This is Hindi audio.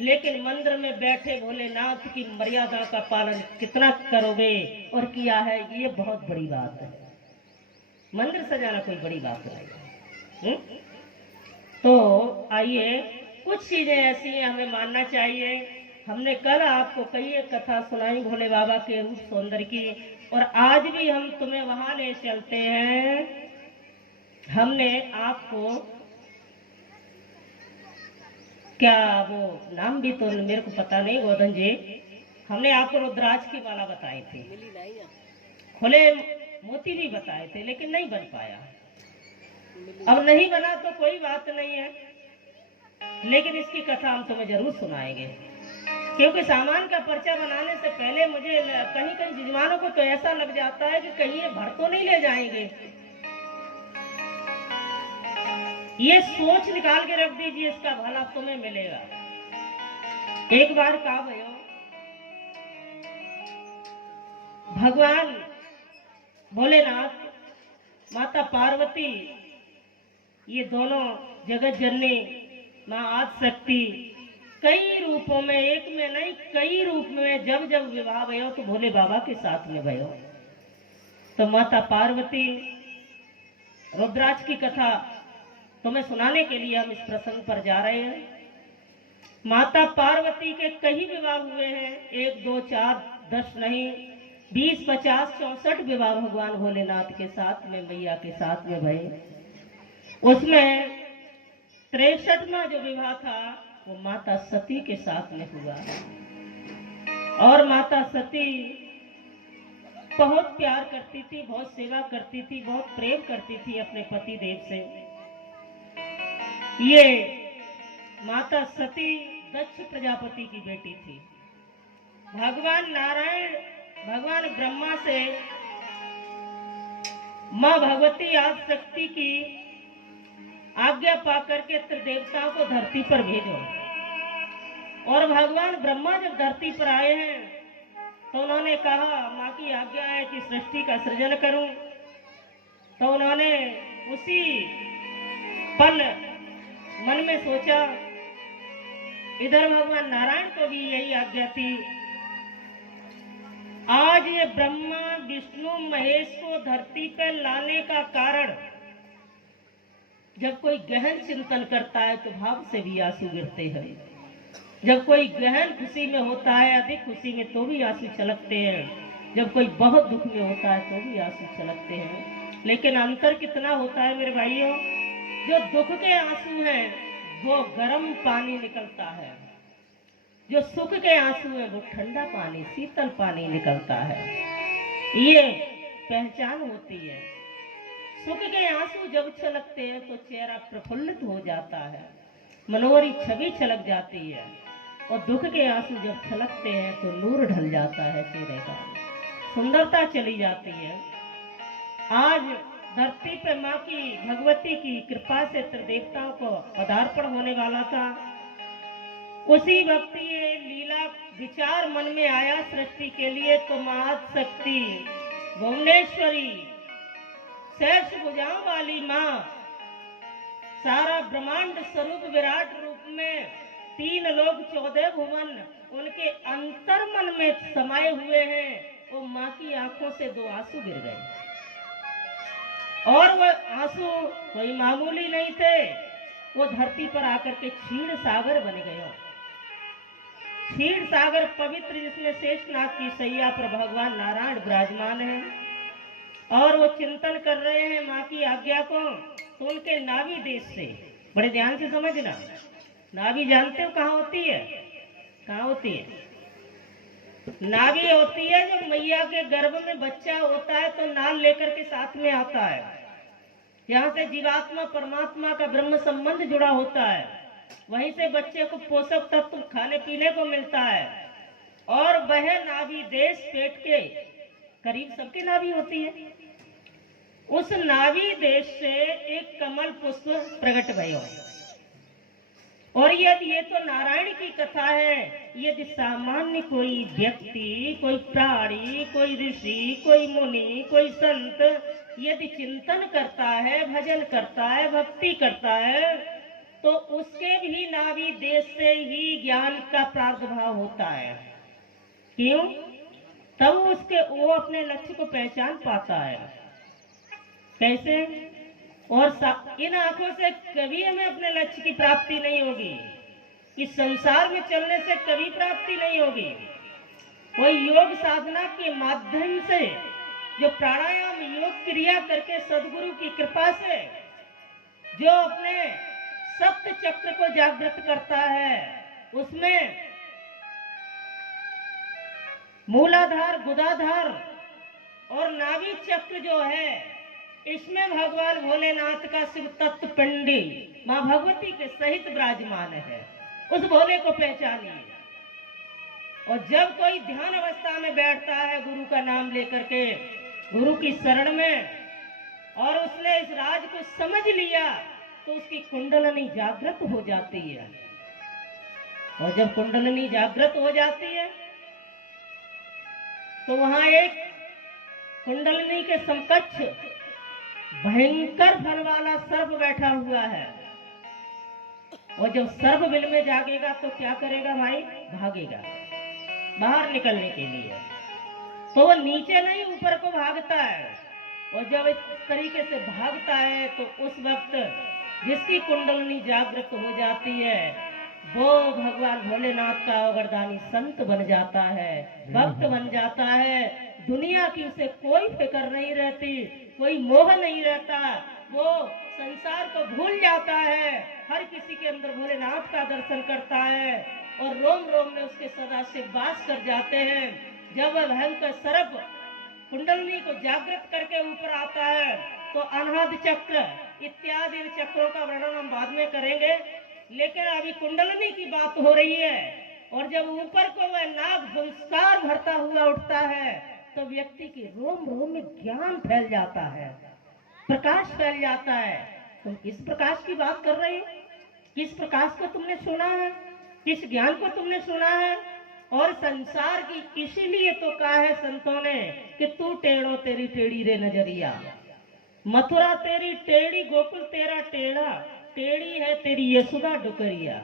लेकिन मंदिर में बैठे भोलेनाथ की मर्यादा का पालन कितना करोगे और किया है, ये बहुत बड़ी बात है। मंदिर सजाना कोई बड़ी बात नहीं है। तो आइए, कुछ चीजें ऐसी हैं हमें मानना चाहिए। हमने कल आपको कई एक कथा सुनाई भोले बाबा के रूप सौंदर्य की, और आज भी हम तुम्हें वहां ले चलते हैं। हमने आपको क्या वो नाम भी तो मेरे को पता नहीं गोधन जी, हमने आपको रुद्राक्ष की माला बताई थी, खुले मोती भी बताए थे, लेकिन नहीं बन पाया। अब नहीं बना तो कोई बात नहीं है, लेकिन इसकी कथा हम तुम्हें जरूर सुनाएंगे, क्योंकि सामान का पर्चा बनाने से पहले मुझे कहीं कहीं जजमानों को तो ऐसा लग जाता है कि कहीं ये भर तो नहीं ले जाएंगे। ये सोच निकाल के रख दीजिए, इसका भला तुम्हें मिलेगा। एक बार कहा भयो, भगवान भोलेनाथ, माता पार्वती, ये दोनों जगत जननी मां आदिशक्ति कई रूपों में, एक में नहीं कई रूप में जब जब विवाह भयो तो भोले बाबा के साथ में भयो। तो माता पार्वती रुद्राक्ष की कथा तुम्हें सुनाने के लिए हम इस प्रसंग पर जा रहे हैं। माता पार्वती के कई विवाह हुए हैं, 1 2 4 10 नहीं, 20 50 64 विवाह भगवान भोलेनाथ के साथ में, मैया के साथ में भये। उसमें 63वां जो विवाह था वो माता सती के साथ में हुआ, और माता सती बहुत प्यार करती थी, बहुत सेवा करती थी, बहुत प्रेम करती थी अपने पति देव से। ये माता सती दक्ष प्रजापति की बेटी थी। भगवान नारायण, भगवान ब्रह्मा से मां भगवती आदिशक्ति की आज्ञा पाकर के त्रिदेवताओं को धरती पर भेजो। और भगवान ब्रह्मा जब धरती पर आए हैं तो उन्होंने कहा, मां की आज्ञा है कि सृष्टि का सृजन करूं। तो उन्होंने उसी पल मन में सोचा, इधर भगवान नारायण को भी यही आज्ञा थी। आज ये ब्रह्मा विष्णु महेश को धरती पर लाने का कारण, जब कोई गहन चिंतन करता है तो भाव से भी आंसू गिरते हैं। जब कोई गहन खुशी में होता है, अधिक खुशी में, तो भी आंसू छलकते हैं। जब कोई बहुत दुख में होता है तो भी आंसू छलकते हैं। लेकिन अंतर कितना होता है मेरे भाइयों, जो दुख के आंसू हैं वो गर्म पानी निकलता है, जो सुख के आंसू हैं वो ठंडा पानी, शीतल पानी निकलता है। ये पहचान होती है। सुख के आंसू जब छलकते हैं तो चेहरा प्रफुल्लित हो जाता है, मनोहरी छवि छलक जाती है, और दुख के आंसू जब छलकते हैं तो नूर ढल जाता है चेहरे का, सुंदरता चली जाती है। आज धरती पे माँ की भगवती की कृपा से त्रिदेवताओं को पदार्पण होने वाला था। उसी वक्त ये लीला विचार मन में आया सृष्टि के लिए, तो मां आदिशक्ति भुवनेश्वरी, शेष भुजाओं वाली माँ, सारा ब्रह्मांड स्वरूप विराट रूप में 3 लोक 14 भुवन उनके अंतर मन में समाये हुए हैं। वो माँ की आंखों से 2 आंसू गिर गए, और वो आंसू कोई मामूली नहीं थे, वो धरती पर आकर के क्षीर सागर बन गए। क्षीर सागर पवित्र, जिसमें शेषनाग की सैया पर भगवान नारायण विराजमान है, और वो चिंतन कर रहे हैं माँ की आज्ञा को। तो उनके नाभि देश से, बड़े ध्यान से समझना, नाभि जानते हो कहाँ होती है? कहाँ होती है? नाभि होती है जब मैया के गर्भ में बच्चा होता है तो नाल लेकर के साथ में आता है, यहाँ से जीवात्मा परमात्मा का ब्रह्म संबंध जुड़ा होता है, वहीं से बच्चे को पोषक तत्व खाने पीने को मिलता है। और वह नाभि देश पेट के करीब सबकी नाभि होती है, उस नाभि देश से एक कमल पुष्प प्रकट भयो। और यदि ये तो नारायण की कथा है, यदि सामान्य कोई व्यक्ति, कोई प्राणी, कोई ऋषि, कोई मुनि, कोई संत यदि चिंतन करता है, भजन करता है, भक्ति करता है, तो उसके भी नाभि देश से ही ज्ञान का प्रादुर्भाव होता है। क्यों? तब वो अपने लक्ष्य को पहचान पाता है। कैसे? और इन आंखों से कभी हमें अपने लक्ष्य की प्राप्ति नहीं होगी, इस संसार में चलने से कभी प्राप्ति नहीं होगी। कोई योग साधना के माध्यम से, जो प्राणायाम योग क्रिया करके सदगुरु की कृपा से जो अपने सप्त चक्र को जागृत करता है, उसमें मूलाधार, गुदाधार और नाभि चक्र जो है, इसमें भगवान भोलेनाथ का शिव तत्व पिंडी मां भगवती के सहित विराजमान है। उस भोले को पहचानिए। और जब कोई ध्यान अवस्था में बैठता है गुरु का नाम लेकर के, गुरु की शरण में, और उसने इस राज को समझ लिया, तो उसकी कुंडलनी जागृत हो जाती है। और जब कुंडलनी जागृत हो जाती है तो वहां एक कुंडलनी के समकक्ष भयंकर फल वाला सर्प बैठा हुआ है। और जब सर्प बिल में जागेगा तो क्या करेगा भाई? भागेगा बाहर निकलने के लिए। तो वो नीचे नहीं ऊपर को भागता है। और जब इस तरीके से भागता है तो उस वक्त जिसकी कुंडलनी जागृत हो जाती है, वो भगवान भोलेनाथ का वरदानी संत बन जाता है, भक्त बन जाता है। दुनिया की उसे कोई फिक्र नहीं रहती, कोई मोह नहीं रहता। वो संसार को भूल जाता है, हर किसी के अंदर भोलेनाथ का दर्शन करता है और रोम रोम में उसके सदा से वास कर जाते हैं। जब वह भयंकर सर्प कुंडलनी को जागृत करके ऊपर आता है तो अनाहत चक्र इत्यादि चक्रों का वर्णन हम बाद में करेंगे, लेकिन अभी कुंडलनी की बात हो रही है। और जब ऊपर को वह नाग संस्कार भरता हुआ उठता है तो व्यक्ति के रोम रोम में ज्ञान फैल जाता है, प्रकाश फैल जाता है। तुम किस प्रकाश की बात कर रहे हो? किस प्रकाश को तुमने सुना है? किस ज्ञान को तुमने सुना है? और संसार की इसीलिए तो कहा है संतों ने कि तू टेढ़ो तेरी टेढ़ी रे नजरिया, मथुरा तेरी टेढ़ी, गोकुल तेरा टेढ़ा, टेढ़ी है तेरी यशोदा डुकरिया।